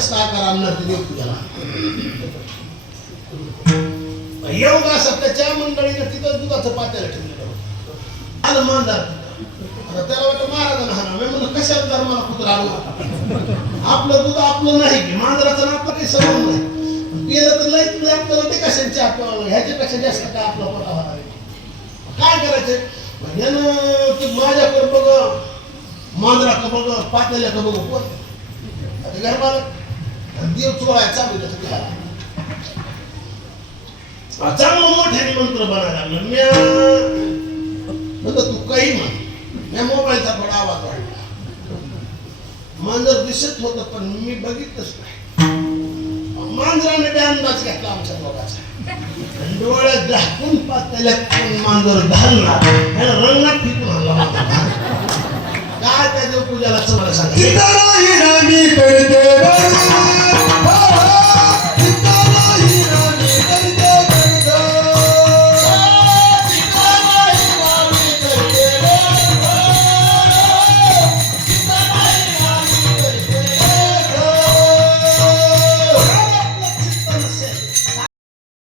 जास्त आकार आणणार ते देव तुझ्याला एवढा सध्याच्या मंडळीनं तिथं दुधाचं पात्याला ठेवलेलं होतं आलं मांजर आता त्याला वाटतं महाराजांना हाना मी म्हणलं कशाला धर्माला कुत्रा आणू आपलं दूध आपलं नाही की मांजराचं ना आपलं काही संबंध नाही पिलं तर लय आपल्याला ते कशांचे ह्याच्यापेक्षा जास्त काय आपला पोटा होणार आहे काय करायचं यानं तू माझ्याकडे बघ मांजरा का बघ पात्याला का बघ कोण आता गरबाला देव चोळाय चालू त्याचं चांगलं मोठ्याने मंत्र बनायला लागलं मी तू काही म्हण मी मोबाईलचा थोडा आवाज वाढला मांजर दिसत होत पण मी बघितलंच नाही मांजराने बी अंदाज घेतला आमच्या दोघाचा डोळ्यात झाकून पात्याला मांजर घालणार रंगात फिकून आणला काय त्या देव पूजाला मला सांगा